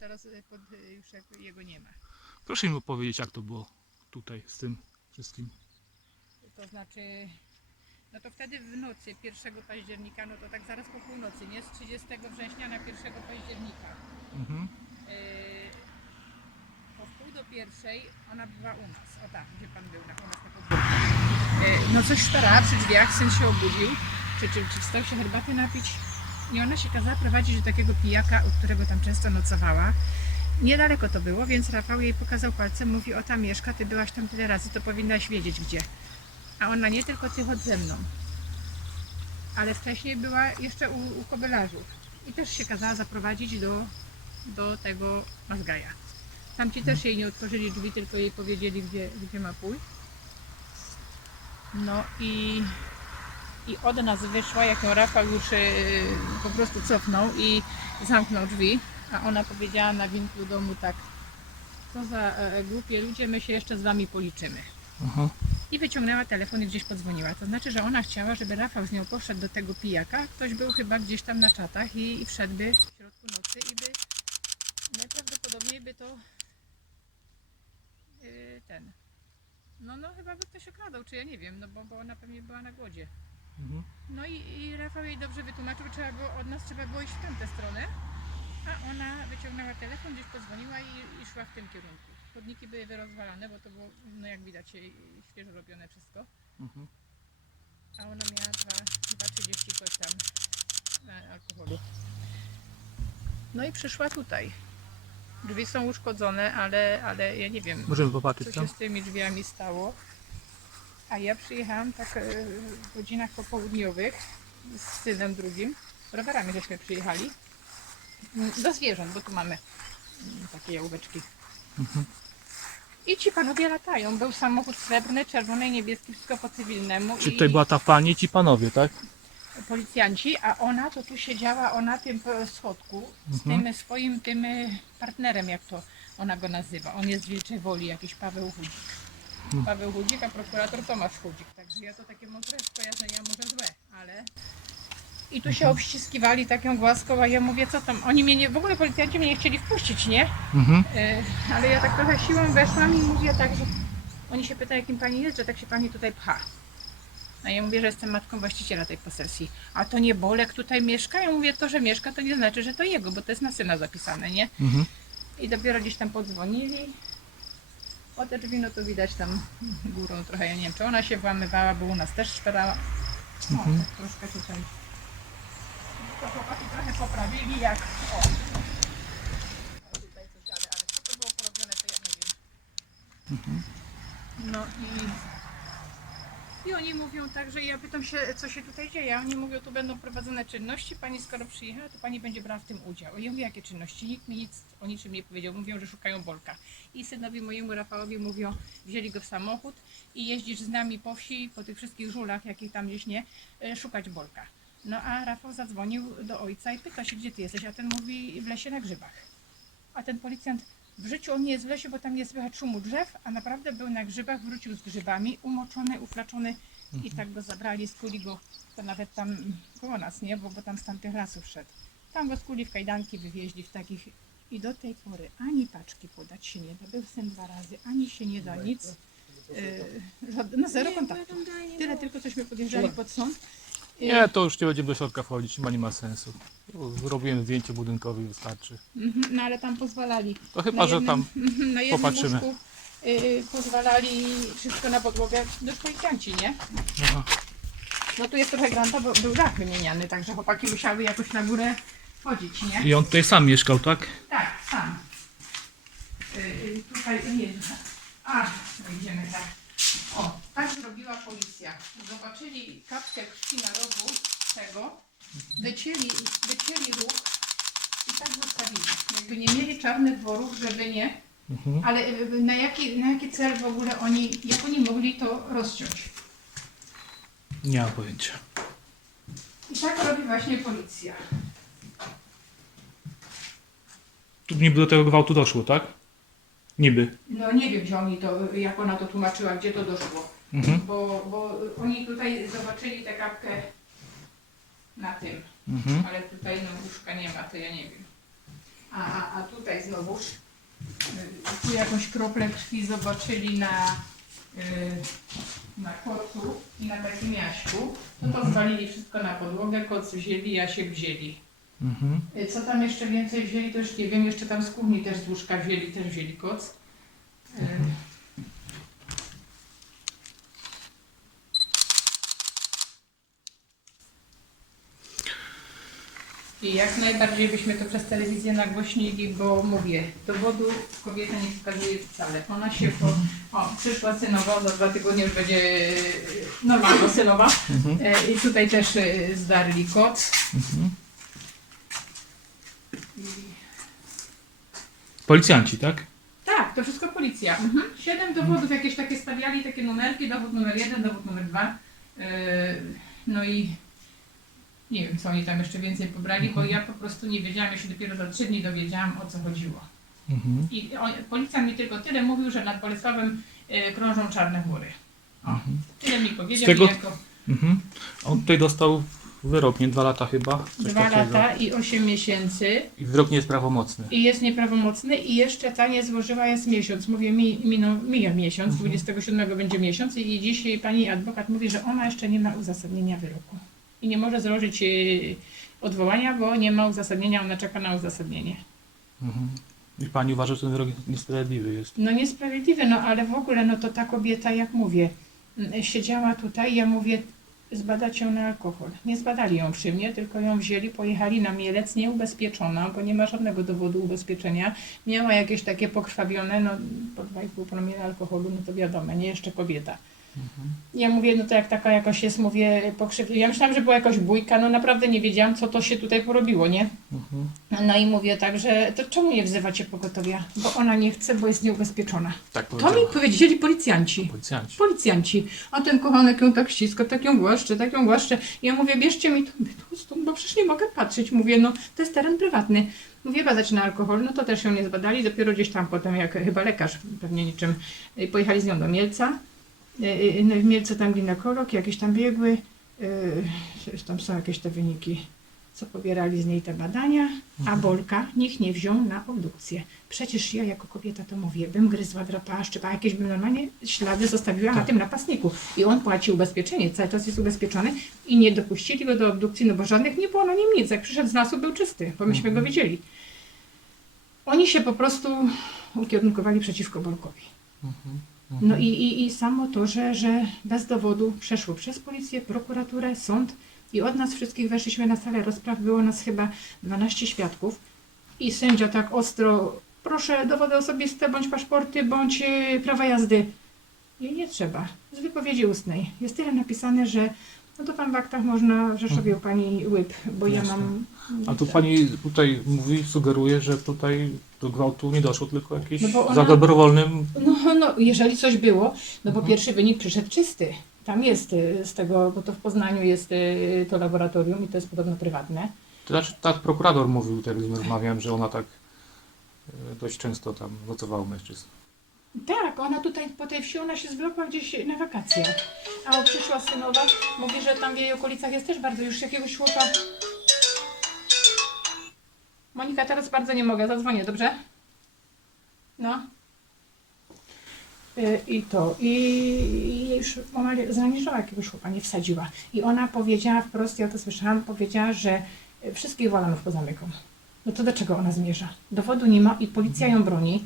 teraz y, pod, y, już jak jego nie ma. Proszę mi opowiedzieć, jak to było tutaj z tym wszystkim. To znaczy, no to wtedy w nocy 1 października, no to tak zaraz po północy, nie? Z 30 września na 1 października. Mhm. Yy, po wpół do pierwszej ona była u nas. O tak, gdzie pan był na, u nas na podwórku. Yy, no coś szperała przy drzwiach, syn się obudził. Czy, czy, czy wstał się herbaty napić? I ona się kazała prowadzić do takiego pijaka, u którego tam często nocowała. Niedaleko to było, więc Rafał jej pokazał palcem, mówi, o tam mieszka, ty byłaś tam tyle razy, to powinnaś wiedzieć gdzie. A ona nie tylko ty chodź ze mną. Ale wcześniej była jeszcze u, u kobelarzów. I też się kazała zaprowadzić do, do tego Mazgaja. Tamci też jej nie otworzyli drzwi, tylko jej powiedzieli, gdzie, gdzie ma pójść. No i, i od nas wyszła, jak ją Rafał już e, po prostu cofnął i zamknął drzwi, a ona powiedziała na winklu domu tak, co za e, głupie ludzie, my się jeszcze z wami policzymy. Aha. I wyciągnęła telefon i gdzieś podzwoniła. To znaczy, że ona chciała, żeby Rafał z nią poszedł do tego pijaka. Ktoś był chyba gdzieś tam na czatach i, i wszedłby w środku nocy i by najprawdopodobniej by to yy, ten. No, no chyba by ktoś okradał, czy ja nie wiem, no bo, bo ona pewnie była na głodzie. Mhm. No i, i Rafał jej dobrze wytłumaczył, że trzeba było, od nas trzeba było iść w tamtę stronę, a ona wyciągnęła telefon, gdzieś podzwoniła i, i szła w tym kierunku. Chodniki były wyrozwalane, bo to było, no jak widać, świeżo robione wszystko. Mhm. A ona miała dwa- chyba 30 coś tam e, alkoholu. No i przyszła tutaj. Drzwi są uszkodzone, ale, ale ja nie wiem, Możemy co popatrzeć tam? się z tymi drzwiami stało. A ja przyjechałam tak e, w godzinach popołudniowych z synem drugim. Rowerami żeśmy przyjechali. Mm, Do zwierząt, bo tu mamy mm, takie jałóweczki. Mhm. I ci panowie latają. Był samochód srebrny, czerwony i niebieski, wszystko po cywilnemu. Czy i tutaj była ta pani i ci panowie, tak? policjanci, a ona to tu siedziała o na tym schodku z Mhm. tym swoim tym partnerem, jak to ona go nazywa. On jest z Wilczej Woli, jakiś Paweł Chudzik. Paweł Chudzik, a prokurator Tomasz Chudzik. Także ja to takie mądre skojarzenia, może złe, ale... I tu się Mhm. obściskiwali taką głaską, a ja mówię, co tam, oni mnie nie, w ogóle policjanci mnie nie chcieli wpuścić, nie? Mhm. E, ale ja tak trochę siłą weszłam i mówię tak, że oni się pytają, jakim pani jest, że tak się pani tutaj pcha. A ja mówię, że jestem matką właściciela tej posesji. A to nie Bolek tutaj mieszka? Ja mówię, to, że mieszka, to nie znaczy, że to jego, bo to jest na syna zapisane, nie? Mhm. I dopiero gdzieś tam podzwonili. O te drzwi, no to widać tam górą trochę, ja nie wiem, czy ona się włamywała, bo u nas też szperała. O, Mhm. tak troszkę tutaj. To chłopaki trochę poprawili, jak... O. tutaj coś, ale, ale co to było porobione, to ja nie wiem. Mhm. No i... I oni mówią tak, że ja pytam się, co się tutaj dzieje. Oni mówią, tu będą prowadzone czynności. Pani skoro przyjechała, to pani będzie brała w tym udział. I ja mówię, jakie czynności? Nikt mi nic o niczym nie powiedział. Mówią, że szukają Bolka. I synowi mojemu Rafałowi mówią, wzięli go w samochód i jeździsz z nami po wsi, po tych wszystkich żulach, jakich tam gdzieś nie, e, szukać Bolka. No a Rafał zadzwonił do ojca i pyta się, gdzie ty jesteś? A ten mówi, w lesie na grzybach. A ten policjant, w życiu on nie jest w lesie, bo tam nie słychać szumu drzew, a naprawdę był na grzybach, wrócił z grzybami, umoczony, uflaczony i tak go zabrali, skuli go, to nawet tam koło nas, nie, bo, bo tam z tamtych lasów szedł. Tam go skuli w kajdanki, wywieźli w takich i do tej pory ani paczki podać się nie da, był syn dwa razy, ani się nie da nic, yy, no zero kontaktu. Tyle tylko, cośmy podjeżdżali pod sąd. Nie, to już nie będziemy do środka wchodzić, chyba nie ma sensu. Zrobiłem zdjęcie budynkowi, wystarczy. Mhm, no ale tam pozwalali. To chyba, że tam mhm, na jednym popatrzymy. łóżku y, pozwalali wszystko na podłogę do policjanci, nie? Aha. No tu jest trochę granta, bo był dach wymieniany, także chłopaki musiały jakoś na górę chodzić, nie? I on tutaj sam mieszkał, tak? Tak, sam. Y, y, tutaj, nie A, wejdziemy tak. O, tak zrobiła policja. Zobaczyli kapkę krwi na rogu tego, wycięli, wycięli róg i tak zostawili. Jakby nie mieli czarnych worów, żeby nie. Mhm. Ale y, na jaki, na jaki cel w ogóle oni, jak oni mogli to rozciąć? Nie mam pojęcia. I tak robi właśnie policja. Tu niby do tego gwałtu doszło, tak? Niby. No nie wiem, gdzie oni to, jak ona to tłumaczyła, gdzie to doszło. Mhm. Bo, bo oni tutaj zobaczyli tę kapkę na tym, Mhm. ale tutaj no łóżka nie ma, to ja nie wiem. A, a, a tutaj znowuż y, tu jakąś kroplę krwi zobaczyli na, y, na kocu i na takim jaśku. No to zwalili wszystko na podłogę, koc wzięli, jasiek wzięli. Mhm. Y, Co tam jeszcze więcej wzięli, to już nie wiem. Jeszcze tam z kuchni też z łóżka wzięli, też wzięli koc. I jak najbardziej byśmy to przez telewizję nagłośnili, bo mówię, dowodu kobieta nie wskazuje wcale. Ona się po... O, przyszła synowa, za dwa tygodnie już będzie e, normalna synowa. Mhm. E, I tutaj też e, zdarli koc. Mhm. Policjanci, tak? Tak, to wszystko policja. Mhm. Siedem dowodów jakieś takie stawiali, takie numerki, dowód numer jeden, dowód numer dwa. Yy, no i nie wiem, co oni tam jeszcze więcej pobrali, bo ja po prostu nie wiedziałam, ja się dopiero za trzy dni dowiedziałam, o co chodziło. Mhm. I on, policja mi tylko tyle mówił, że nad Bolesławem yy, krążą czarne. O, Mhm. tyle mi powiedział Z tego- jako Mhm. On tutaj dostał wyrok, nie? Dwa lata chyba. Dwa takiego. lata i osiem miesięcy. I wyrok nie jest prawomocny. I jest nieprawomocny i jeszcze ta nie złożyła jest miesiąc. Mówię, mi, minął, mija miesiąc, 27 będzie miesiąc i dzisiaj pani adwokat mówi, że ona jeszcze nie ma uzasadnienia wyroku. I nie może złożyć e, odwołania, bo nie ma uzasadnienia, ona czeka na uzasadnienie. Mhm. I pani uważa, że ten wyrok niesprawiedliwy jest. No niesprawiedliwe, no ale w ogóle, no to ta kobieta, jak mówię, m, siedziała tutaj, ja mówię, zbadać ją na alkohol. Nie zbadali ją przy mnie, tylko ją wzięli, pojechali na Mielec nieubezpieczona, bo nie ma żadnego dowodu ubezpieczenia. Miała jakieś takie pokrwawione, no po 2,5 promila alkoholu, no to wiadomo, nie jeszcze kobieta. Ja mówię, no to jak taka jakaś jest, mówię, pokrzyw... Ja myślałam, że była jakaś bójka, no naprawdę nie wiedziałam, co to się tutaj porobiło, nie? Mhm. No i mówię tak, że to czemu nie wzywacie pogotowia? Bo ona nie chce, bo jest nieubezpieczona. Tak To mi powiedziała. powiedzieli policjanci. Policjanci. Policjanci. A ten kochanek ją tak ściska, tak ją głaszcze, tak ją głaszcze. Ja mówię, bierzcie mi to, to stąd, bo przecież nie mogę patrzeć. Mówię, no to jest teren prywatny. Mówię, badać na alkohol, no to też ją nie zbadali. Dopiero gdzieś tam potem, jak chyba lekarz, pewnie niczym, y, pojechali z nią do Mielca. Y, y, No i w Mielcu tam ginekolog, jakieś tam biegły. y, Tam są jakieś te wyniki, co pobierali z niej te badania. A Bolka nikt nie wziął na obdukcję. Przecież ja jako kobieta to mówię, bym gryzła, drapała, szczypała, jakieś bym normalnie ślady zostawiła na Tak. tym napastniku. I on płaci ubezpieczenie, cały czas jest ubezpieczony i nie dopuścili go do obdukcji, no bo żadnych nie było na nim nic. Jak przyszedł z lasu, był czysty, bo myśmy go widzieli. Oni się po prostu ukierunkowali przeciwko Bolkowi. Mhm. No i, i, i samo to, że, że bez dowodu przeszło przez policję, prokuraturę, sąd i od nas wszystkich weszliśmy na salę rozpraw. Było nas chyba 12 świadków i sędzia tak ostro, proszę dowody osobiste, bądź paszporty, bądź yy, prawa jazdy. I nie trzeba. Z wypowiedzi ustnej. Jest tyle napisane, że no to tam w aktach można w Rzeszowie u pani łyb, bo ja Jasne. mam... A tu pani tutaj mówi, sugeruje, że tutaj do gwałtu nie doszło, tylko jakieś No bo ona- za dobrowolnym. No, no, jeżeli coś było, no bo Mhm. pierwszy wynik przyszedł czysty. Tam jest y, z tego, bo to w Poznaniu jest y, to laboratorium i to jest podobno prywatne. To znaczy, tak prokurator mówił, tak z nim rozmawiałem, że ona tak e, dość często tam nocowała mężczyzn. Tak, ona tutaj po tej wsi, ona się zwlokła gdzieś na wakacje. A o, przyszła synowa, mówi, że tam w jej okolicach jest też bardzo już jakiegoś chłopa. Monika, teraz bardzo nie mogę, zadzwonię, dobrze? No. Y, I to, i, już mama zaniżała jakiegoś chłopa, nie wsadziła. I ona powiedziała wprost, ja to słyszałam, powiedziała, że wszystkich Wolanów pozamykam. No to do czego ona zmierza? Dowodu nie ma i policja ją broni.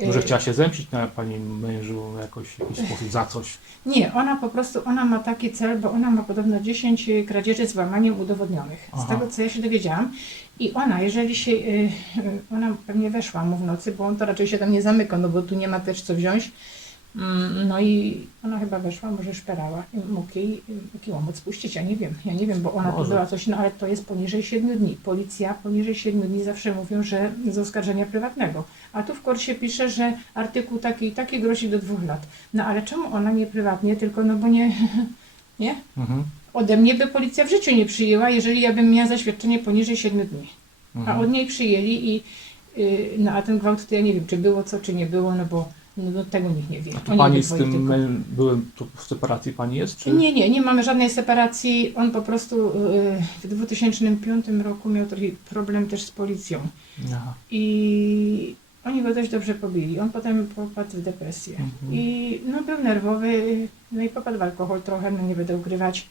Y, Może chciała się zemścić na pani mężu jakoś w jakiś sposób za coś. Nie, ona po prostu, ona ma taki cel, bo ona ma podobno 10 kradzieży z włamaniem udowodnionych. Z Aha. tego, co ja się dowiedziałam. I ona, jeżeli się, y, y, ona pewnie weszła mu w nocy, bo on to raczej się tam nie zamyka, no bo tu nie ma też co wziąć. Mm, No i ona chyba weszła, może szperała i mógł jej móc spuścić, ja nie wiem, ja nie wiem, bo ona Może. była coś, no ale to jest poniżej 7 dni. Policja poniżej 7 dni zawsze mówią, że z oskarżenia prywatnego. A tu w korsie pisze, że artykuł taki i taki grozi do dwóch lat. No ale czemu ona nie prywatnie, tylko no bo nie, nie? Mhm. Ode mnie by policja w życiu nie przyjęła, jeżeli ja bym miała zaświadczenie poniżej 7 dni. A Mhm. od niej przyjęli i y, no a ten gwałt to ja nie wiem, czy było co, czy nie było, no bo No, no tego nikt nie wie. Oni pani z tym tylko. mę- byłem tu w separacji pani jest? Czy... Nie, nie, nie mamy żadnej separacji. On po prostu y, w 2005 roku miał trochę problem też z policją. Aha. I oni go dość dobrze pobili. On potem popadł w depresję. Mhm. I no, był nerwowy, no i popadł w alkohol trochę, no nie będę ukrywać.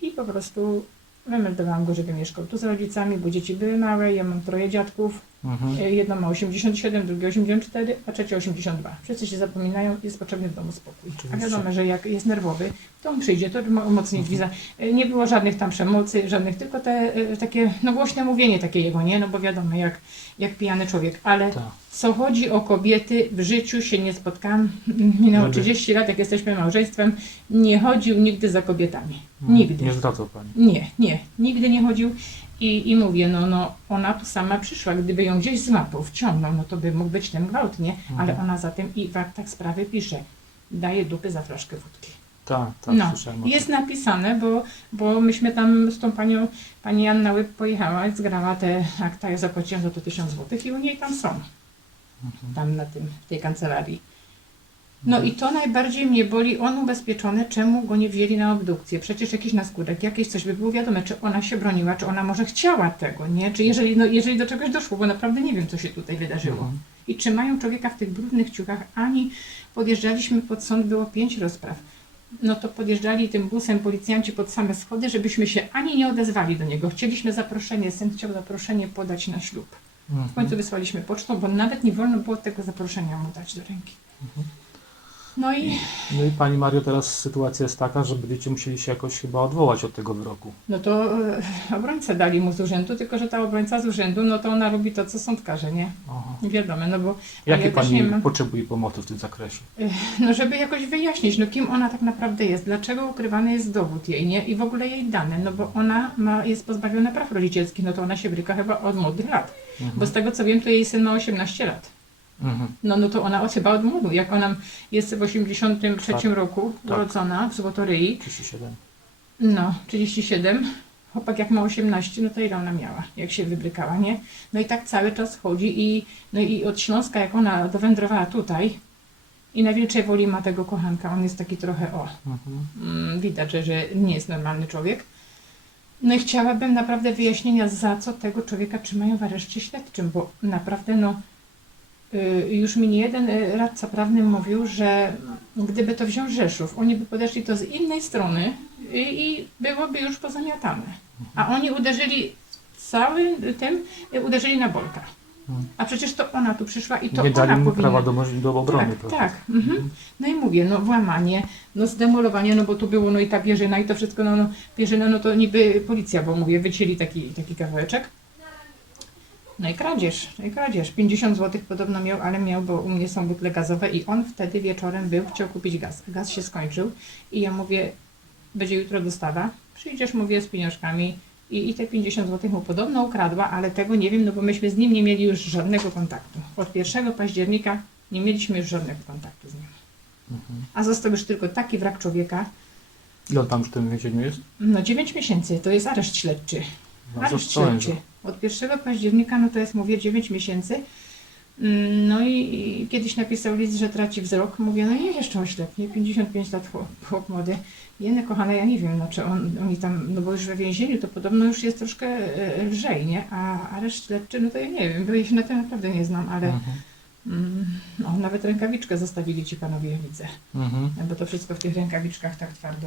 I po prostu wymeldowałam go, żeby mieszkał tu z rodzicami, bo dzieci były małe, ja mam troje dziadków. Mhm. E, Jedno ma 87, drugie 84, a trzecie 82. Wszyscy się zapominają, jest potrzebny w domu spokój. A Oczywiście. wiadomo, że jak jest nerwowy, to on przyjdzie, to mo- mocniej drzwi. za- E, Nie było żadnych tam przemocy, żadnych, tylko te e, takie, no głośne mówienie takie jego, nie? No bo wiadomo, jak, jak pijany człowiek. Ale Tak. co chodzi o kobiety, w życiu się nie spotkałam. Minęło Żeby- 30 lat, jak jesteśmy małżeństwem. Nie chodził nigdy za kobietami. Mhm. Nigdy. Nie zdradzał pani. Nie, nie, nigdy nie chodził i, i mówię, no, no ona tu sama przyszła, gdyby ją gdzieś złapał, wciągnął, no to by mógł być ten gwałt, nie? Ale Mhm. ona zatem i w aktach sprawy pisze, daje dupy za flaszkę wódki. Tak, tak, No, jest napisane, bo, bo myśmy tam z tą panią, pani Janna Łyb pojechała, zgrała te akta, ja zapłaciłam za to 1000 zł i u niej tam są, Mhm. tam na tym, w tej kancelarii. No i to najbardziej mnie boli, on ubezpieczony, czemu go nie wzięli na obdukcję? Przecież jakiś naskórek, jakieś coś by było wiadome, czy ona się broniła, czy ona może chciała tego, nie? Czy jeżeli, no, jeżeli do czegoś doszło, bo naprawdę nie wiem, co się tutaj wydarzyło. Mhm. I trzymają człowieka w tych brudnych ciuchach, ani podjeżdżaliśmy pod sąd, było pięć rozpraw. No to podjeżdżali tym busem policjanci pod same schody, żebyśmy się ani nie odezwali do niego. Chcieliśmy zaproszenie, syn chciał zaproszenie podać na ślub. W końcu wysłaliśmy pocztą, bo nawet nie wolno było tego zaproszenia mu dać do ręki. No i, No i pani Mario, teraz sytuacja jest taka, że będziecie musieli się jakoś chyba odwołać od tego wyroku. no to e, obrońcę dali mu z urzędu, tylko że ta obrońca z urzędu, no to ona robi to, co sądkarze, nie? Aha. Wiadomo, no bo Jakie ja też pani nie mam- potrzebuje pomocy w tym zakresie? no żeby jakoś wyjaśnić, no kim ona tak naprawdę jest, dlaczego ukrywany jest dowód jej, nie? I w ogóle jej dane, no bo ona ma, jest pozbawiona praw rodzicielskich, no to ona się bryka chyba od młodych lat. Mhm. Bo z tego co wiem, to jej syn ma 18 lat. Mhm. No, no to ona chyba od młodu, jak ona jest w 83 Tak, roku tak. urodzona w Złotoryi, 37. no 37, chłopak jak ma 18, no to ile ona miała, jak się wybrykała, nie? No i tak cały czas chodzi i, no i od Śląska, jak ona dowędrowała tutaj i na Wilczej Woli ma tego kochanka, on jest taki trochę, o, Mhm. mm, widać, że, że nie jest normalny człowiek. No i chciałabym naprawdę wyjaśnienia, za co tego człowieka trzymają w areszcie śledczym, bo naprawdę no, już mi nie jeden y, radca prawny mówił, że gdyby to wziął Rzeszów, oni by podeszli to z innej strony i, i byłoby już pozamiatane. A oni uderzyli całym tym, y, uderzyli na Bolka. Mhm. A przecież to ona tu przyszła i to Nie dali ona mu powinna... prawa do, do obrony. Tak, tak. Mhm. No i mówię, no włamanie, no zdemolowanie, no bo tu było no i ta pierzyna i to wszystko, no, no pierzyna, no to niby policja, bo mówię, wycięli taki, taki kawałeczek. No i kradzież, no i kradzież. 50 zł podobno miał, ale miał, bo u mnie są butle gazowe i on wtedy wieczorem był, chciał kupić gaz. Gaz się skończył i ja mówię, będzie jutro dostawa, przyjdziesz, mówię, z pieniążkami i, i te 50 zł mu podobno ukradła, ale tego nie wiem, no bo myśmy z nim nie mieli już żadnego kontaktu. Od 1 października nie mieliśmy już żadnego kontaktu z nim. Mhm. A został już tylko taki wrak człowieka. Ile on tam w tym więzieniu jest? No 9 miesięcy, to jest areszt śledczy. Areszt śledczy. Od 1 października, no to jest, mówię, 9 miesięcy. Mm, No i, i kiedyś napisał list, że traci wzrok. Mówię, no nie, jeszcze oślepnie, 55 lat chłop, chłop młody. Jene kochane, ja nie wiem, no czy on, oni tam, no bo już we więzieniu to podobno już jest troszkę e, lżej, nie? A areszt śledczy, no to ja nie wiem, bo ja się na tym naprawdę nie znam, ale Mhm. mm, no, nawet rękawiczkę zostawili ci panowie, widzę. Mhm. No bo to wszystko w tych rękawiczkach tak twardo